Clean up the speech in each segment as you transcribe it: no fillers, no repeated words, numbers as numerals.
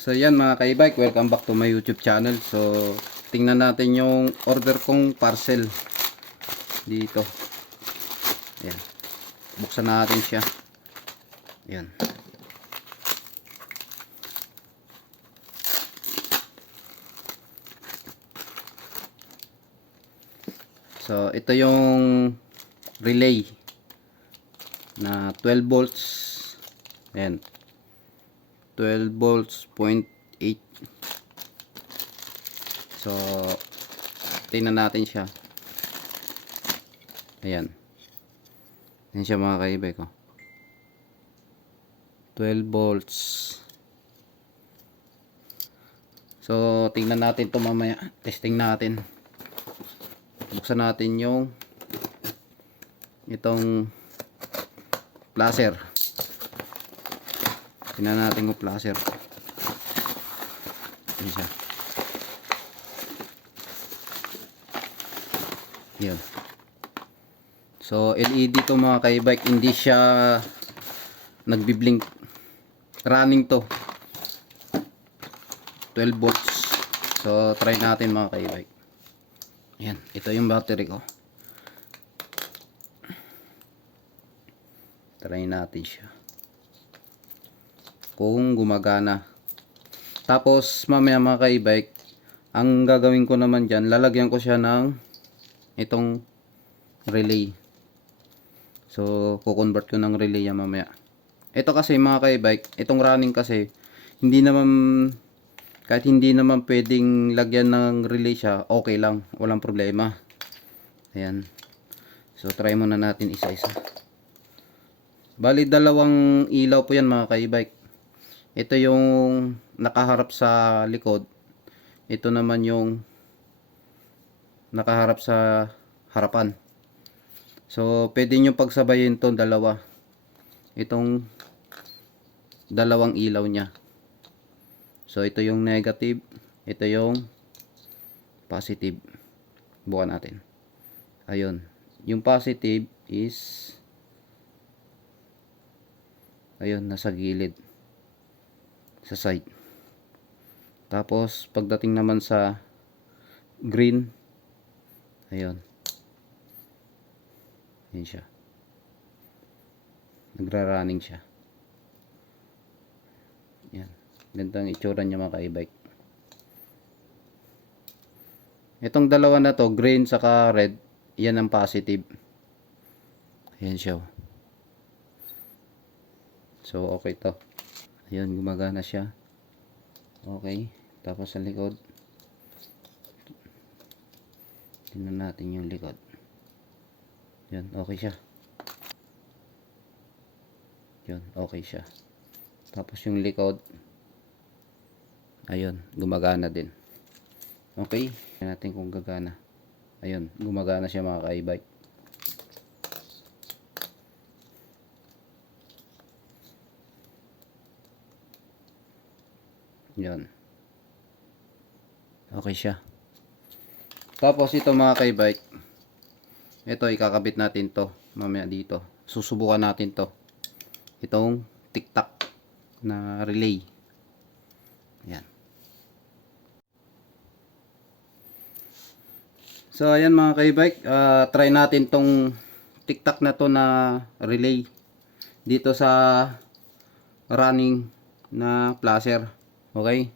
So yan mga ka-e-bike, welcome back to my YouTube channel. So tingnan natin yung order kong parcel dito. Ayan. Buksan natin siya. Ayan. So ito yung relay na 12 volts. Ayan. 12 volts 0.8. So tingnan natin siya. Ayan. Ayan siya mga ka-e-bike ko. 12 volts. So tingnan natin to mamaya. Testing natin. Buksan natin yung itong placer. Tingnan natin yung placer. Ayan siya. Yan. So LED to mga ka-e-bike, hindi siya nagbi-blink. Running to 12 volts. So try natin mga ka-e-bike. Ayan, ito yung battery ko. Try natin siya kung gumagana. Tapos mamaya mga ka-e-bike, ang gagawin ko naman dyan, lalagyan ko siya ng itong relay. So kukonvert ko ng relay yan mamaya. Ito kasi mga ka-e-bike, itong running kasi hindi naman, kahit hindi naman pwedeng lagyan ng relay siya, okay lang, walang problema. Ayan. So try muna natin isa-isa. Bali dalawang ilaw po yan mga ka-e-bike. Ito yung nakaharap sa likod. Ito naman yung nakaharap sa harapan. So pwede nyo pagsabayin to dalawa. Itong dalawang ilaw nya. So ito yung negative, ito yung positive. Bukan natin. Ayun. Yung positive is ayun, nasa gilid, sa side. Tapos pagdating naman sa green, ayun. Ayun siya. Nagra-running siya. Yan. Ganda ang itsura niya mga ka-e-bike. Itong dalawa na to, green saka red, yan ang positive. Ayan siya. So okay to. Ayun, gumagana siya. Okay. Tapos sa likod, tingnan natin yung likod. Yan, okay siya. Yun, okay siya. Tapos yung likod, ayun, gumagana din. Okay, tingnan natin kung gagana. Ayun, gumagana siya mga ka-e-bike. Yun. Okay siya. Tapos ito mga ka-e-bike, ito ikakabit natin to mamaya dito. Susubukan natin to. Itong tiktak na relay. Yan. So ayan mga ka-e-bike, try natin tong tiktak na to na relay dito sa running na placer. Okay?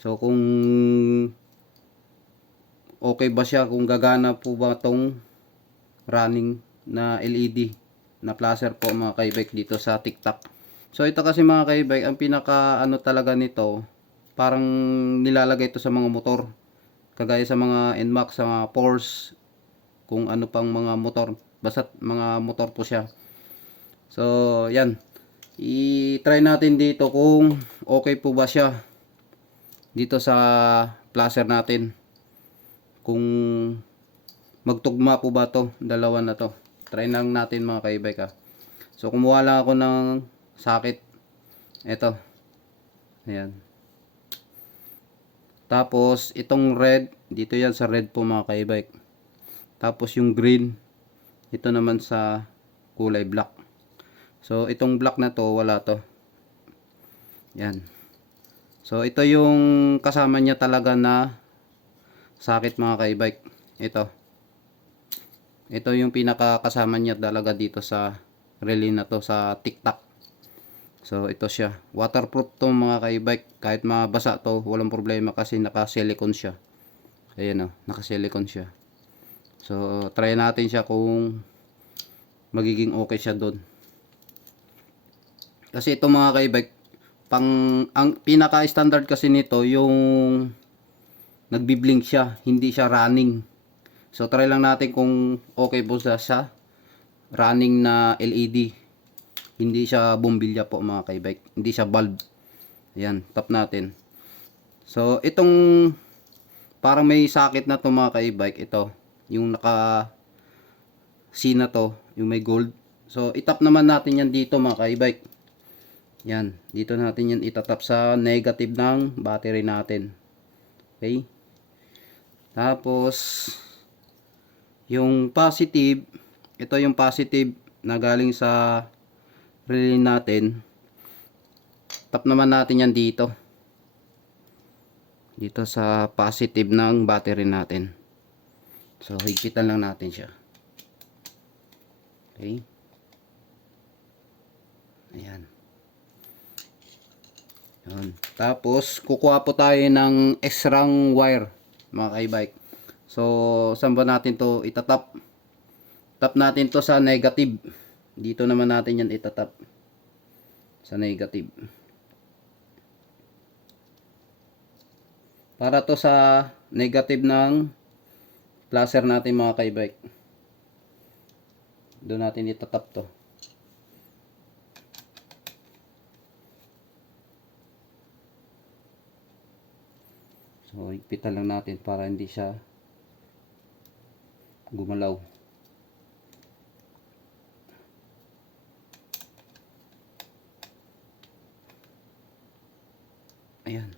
So kung okay ba siya, kung gagana po ba tong running na LED na placer po mga ka-e-bike dito sa tiktak. So ito kasi mga ka-e-bike, ang pinaka ano talaga nito, parang nilalagay ito sa mga motor. Kagaya sa mga NMAX, sa mga Porsche, kung ano pang mga motor. Basta mga motor po siya. So yan. I-try natin dito kung okay po ba siya dito sa placer natin. Kung magtugma po ba to, dalawa na to. Try lang natin mga ka-e-bike ha. So kumuha lang ako ng socket. Ito. Ayan. Tapos itong red, dito yan sa red po mga ka-e-bike. Tapos yung green, ito naman sa kulay black. So itong black na to, wala to. Yan. So ito yung kasama niya talaga na sakit mga ka-e-bike. Ito yung pinaka kasama niya talaga dito sa relay na to, sa TikTok. So ito siya, waterproof to mga ka-e-bike. Kahit mabasa to, walang problema kasi naka-silicone siya. Ayan o, naka-silicone siya. So try natin siya kung magiging okay siya doon. Kasi ito mga ka-e-bike, ang pinaka standard kasi nito yung nagbi-blink siya, hindi siya running. So try lang natin kung okay po sa running na LED. Hindi siya bombilya po mga ka-e-bike, hindi siya bulb. Ayan, tap natin. So itong parang may sakit na to mga ka-e-bike, ito yung naka C na to, yung may gold. So itap naman natin yan dito mga ka-e-bike. Yan, dito natin yan itatap sa negative ng battery natin. Okay? Tapos yung positive, ito yung positive na galing sa relay natin. Tap naman natin yan dito. Dito sa positive ng battery natin. So higpitan lang natin siya. Okay? Ayan. Yun. Tapos kukuha po tayo ng extrang wire mga ka-e-bike. So saan ba natin to itatap? Tap natin to sa negative. Dito naman natin yan itatap sa negative. Para to sa negative ng placer natin mga ka-e-bike. Doon natin itatap to. So, higpitan lang natin para hindi siya gumalaw. Ayan.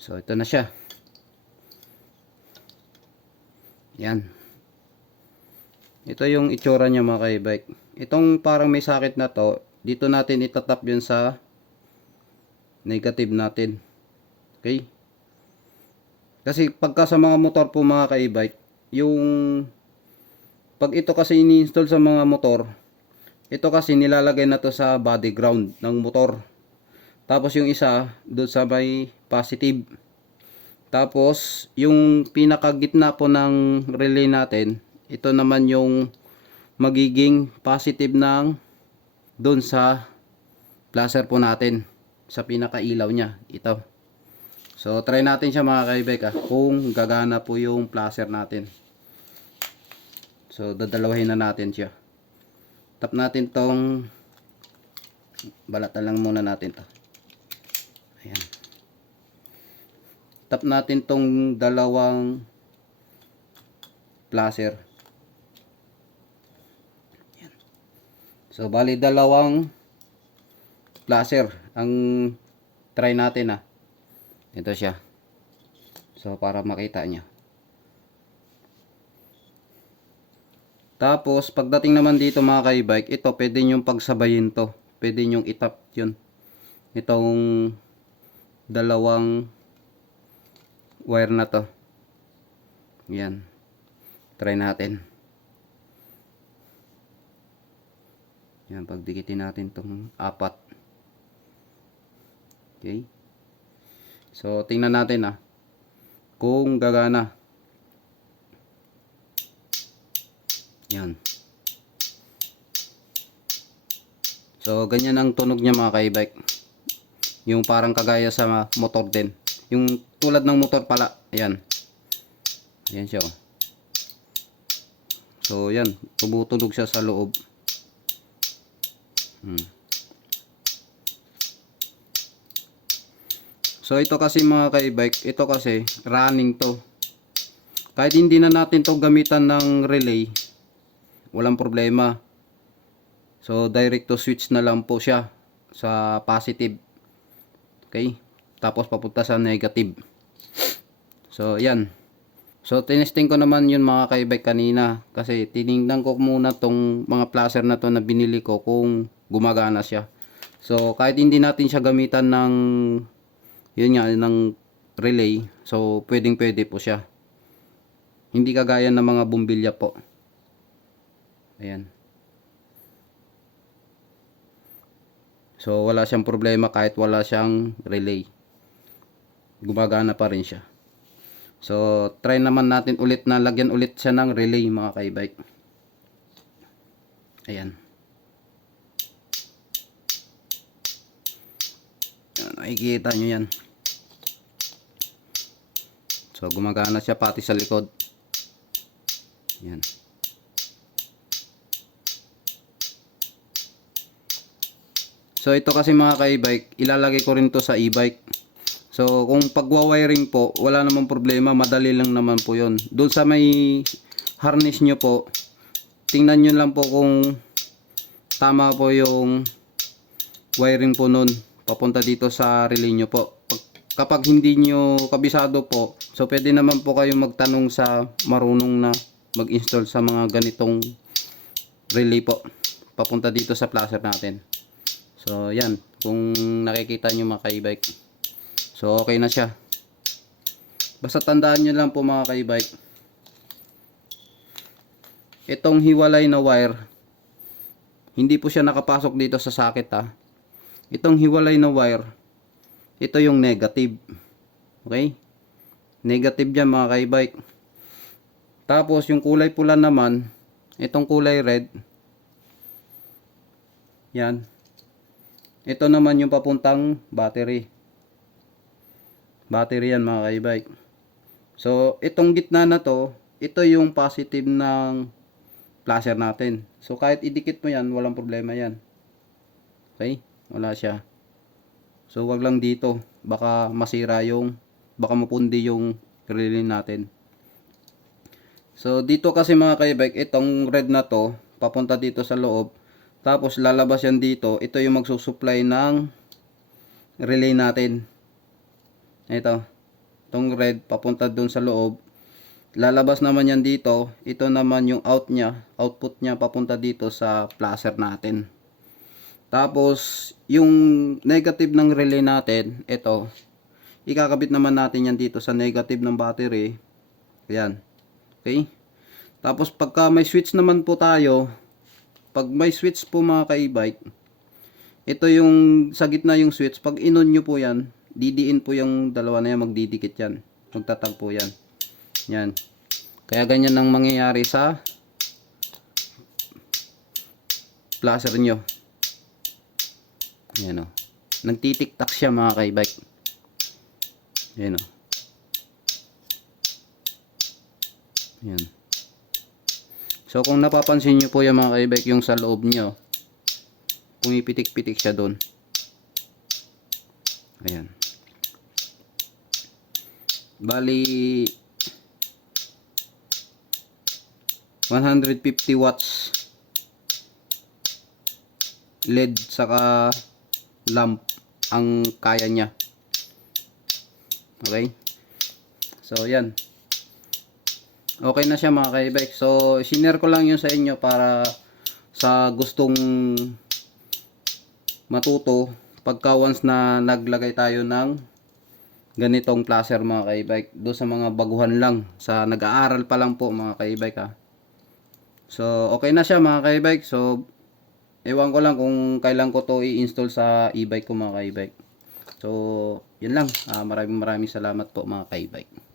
So, ito na siya. Ayan. Ito yung itsura niya mga ka-e-bike. Itong parang may sakit na to, dito natin itatap yun sa negative natin. Okay? Kasi pagka sa mga motor po mga ka-e-bike, yung pag ito kasi ini-install sa mga motor, ito kasi nilalagay na to sa body ground ng motor. Tapos yung isa doon sa may positive. Tapos yung pinakagitna po ng relay natin, ito naman yung magiging positive ng doon sa placer po natin, sa pinakailaw niya, ito. So try natin siya mga ka-e-bike kung gagana po yung placer natin. So dadalawahin na natin siya. Tap natin tong, balatan lang muna natin to. Ayan. Tap natin tong dalawang placer. Ayan. So bali dalawang placer ang try natin ito siya. So para makita nyo. Tapos pagdating naman dito mga ka-e-bike, ito pwede nyo pagsabayin to. Pwede nyo itap yun. Itong dalawang wire na to. Yan. Try natin. Yan, pagdikitin natin tong apat. Okay. So tingnan natin kung gagana. Yan. So ganyan ang tunog niya mga ka-e-bike. Yung parang kagaya sa motor din. Yung tulad ng motor pala. Ayan. Ayan siya. So yan, tumutunog siya sa loob. So ito kasi mga ka-e-bike, ito kasi running to. Kahit hindi na natin to gamitan ng relay, walang problema. So direct to switch na lang po siya sa positive. Okay? Tapos papunta sa negative. So yan. So tinesting ko naman yun mga ka-e-bike kanina, kasi tiningnan ko muna tong mga placer na to na binili ko kung gumagana siya. So kahit hindi natin siya gamitan ng yun nga ng relay. So pwedeng pwede po siya. Hindi kagaya ng mga bumbilya po. Ayan. So wala siyang problema kahit wala siyang relay. Gumagana pa rin siya. So try naman natin ulit na lagyan ulit siya ng relay mga ka-e-bike. Ayan. Nakikita nyo yan. So gumagana siya pati sa likod. Ayan. So ito kasi mga ka-e-bike, ilalagay ko rin to sa e-bike. So kung pagwa-wiring po, wala namang problema, madali lang naman po yon. Doon sa may harness nyo po, tingnan nyo lang po kung tama po yung wiring po nun papunta dito sa relay nyo po. Kapag hindi nyo kabisado po, so pwede naman po kayong magtanong sa marunong na mag-install sa mga ganitong relay po papunta dito sa placer natin. So yan, kung nakikita nyo mga ka-e-bike, so okay na siya. Basta tandaan nyo lang po mga ka-e-bike, itong hiwalay na wire, hindi po siya nakapasok dito sa socket ha. Itong hiwalay na wire, ito yung negative. Okay? Negative yan mga ka-e-bike. Tapos yung kulay pula naman, itong kulay red, yan. Ito naman yung papuntang battery. Battery yan mga ka-e-bike. So itong gitna na to, ito yung positive ng placer natin. So kahit idikit mo yan, walang problema yan. Okay? Wala siya. So wag lang dito, baka masira yung, baka mapundi yung relay natin. So dito kasi mga ka-e-bike, itong red na to papunta dito sa loob, tapos lalabas yan dito. Ito yung magsusupply ng relay natin. Ito, itong red papunta dun sa loob, lalabas naman yan dito. Ito naman yung output niya papunta dito sa placer natin. Tapos yung negative ng relay natin, ito, ikakabit naman natin yan dito sa negative ng battery. Ayan. Okay? Tapos pagka may switch naman po tayo, pag may switch po mga ka-e-bike, ito yung sa gitna yung switch, pag in-on nyo po yan, didiin po yung dalawa na yan, magdidikit yan, magtatag po yan. Yan. Kaya ganyan ang mangyayari sa placer nyo. Yan o. Nagtitiktak siya mga ka-e-bike. Yan o. Yan. So kung napapansin nyo po yung mga ka-e-bike, yung sa loob nyo, pumipitik-pitik siya doon. Ayan. Bali 150 watts LED saka lamp ang kaya niya. Okay? So yan. Okay na siya mga ka-e-bike. So sinare ko lang yun sa inyo para sa gustong matuto pagka once na naglagay tayo ng ganitong placer mga ka-e-bike. Do sa mga baguhan lang, sa nag-aaral pa lang po mga ka-e-bike ha. So okay na siya mga ka-e-bike. So ewan ko lang kung kailan ko to i-install sa e-bike ko mga ka-e-bike. So yun lang. Maraming salamat po mga ka-e-bike.